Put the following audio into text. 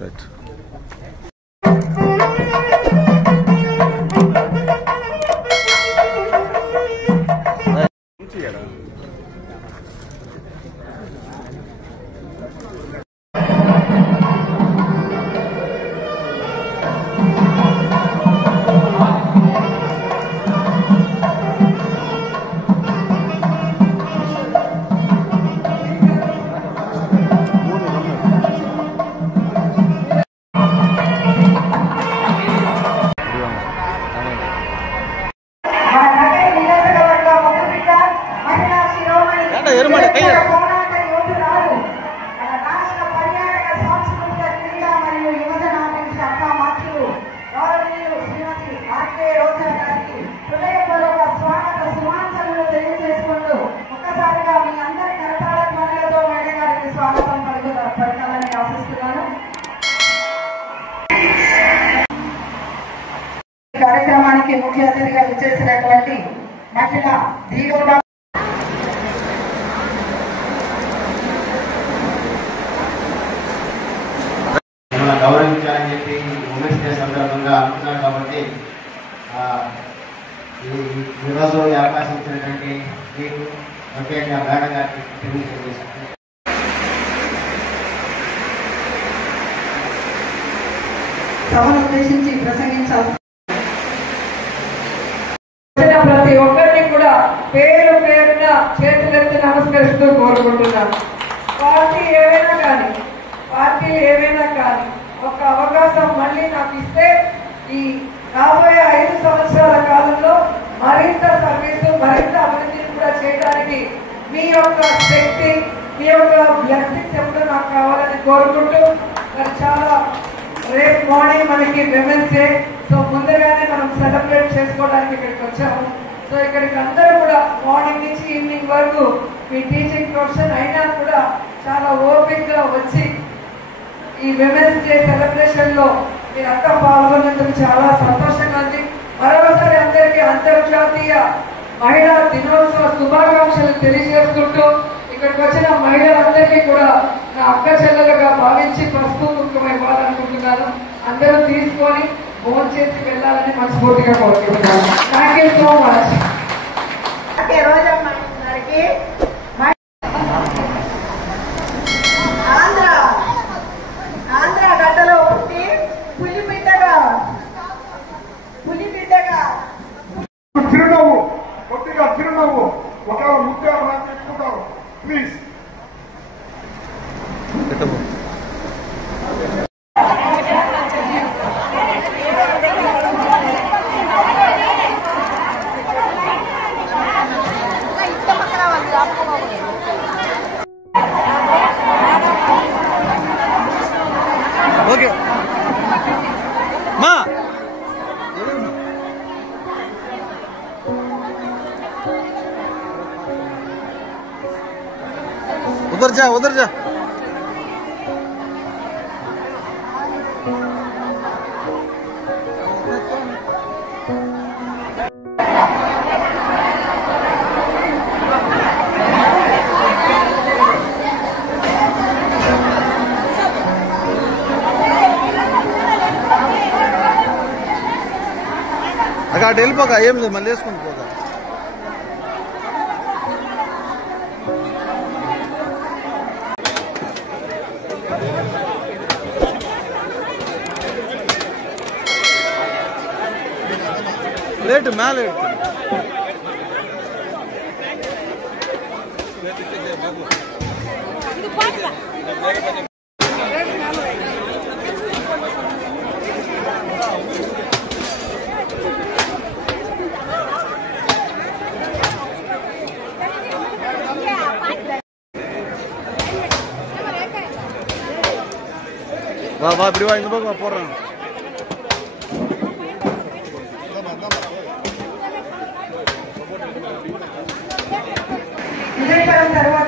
Right. కార్యక్రమానికి ముఖ్య అతిథిగా విచ్చేసినటువంటి మహిళ దీగోడ గౌరవించాలని చెప్పి ఉమెన్స్ డే సందర్భంగా అనుకున్నాను. కాబట్టి ఈరోజు ఈ అవకాశం ఇచ్చినటువంటి మీకు ముఖ్యంగా మేడం గారికి తెలియజేస్తున్నాను. సభను ఉద్దేశించి ప్రసంగించాల్సి ప్రతి ఒక్కరిని కూడా పేరు పేరున చేతులెత్తి నమస్కరిస్తూ కోరుకుంటున్నాను. పార్టీ ఏవైనా కానీ ఒక అవకాశం మళ్ళీ నాకు ఇస్తే ఈ రాబోయే 5 సంవత్సరాల కాలంలో మరింత సర్వీసు మరింత అభివృద్ధిని కూడా చేయడానికి మీ యొక్క శక్తి మీ యొక్క బ్లెస్సింగ్స్ ఎప్పుడు నాకు కావాలని కోరుకుంటూ మరి చాలా రేపు మార్నింగ్ మనకి విమెన్స్ డే. సో ముందుగానే మనం సెలబ్రేట్ చేసుకోవడానికి ఇక్కడికి వచ్చాము. సో ఇక్కడికి అందరూ కూడా మార్నింగ్ నుంచి ఈవినింగ్ వరకు మీ టీచింగ్ ప్రొఫెషన్ అయినా కూడా చాలా ఓపికగా వచ్చి ఈ విమెన్స్ డే సెలబ్రేషన్ లో మీరంతా పాల్గొన్నందుకు చాలా సంతోషంగా ఉంది. మరోసారి అందరికీ అంతర్జాతీయ మహిళా దినోత్సవ శుభాకాంక్షలు తెలియజేసుకుంటూ ఇక్కడికి వచ్చిన మహిళలందరికీ కూడా నా అక్క చెల్లెలుగా భావించి పసుపు కుంకుమ ఇవ్వాలనుకుంటున్నాను. అందరూ తీసుకొని ఫోన్ చేసి వెళ్ళాలని మనస్ఫూర్తిగా కోరుకుంటున్నాను. Thank you so much. Andhra గడ్డలో పుట్టి పులి బిడ్డగా చిరునవ్వు కొద్దిగా చిరునవ్వు ఒక ముద్ద తీసుకుంటారు ప్లీజ్. ఓకే మా उधर जा అక్కడ వెళ్ళిపోగా ఏం లేదు మళ్ళీ వేసుకుని పోగా. ప్లేట్ మేலே வா வா இப்படி வா இந்த பக்கம் போடுறேன். విజయకరం తర్వాత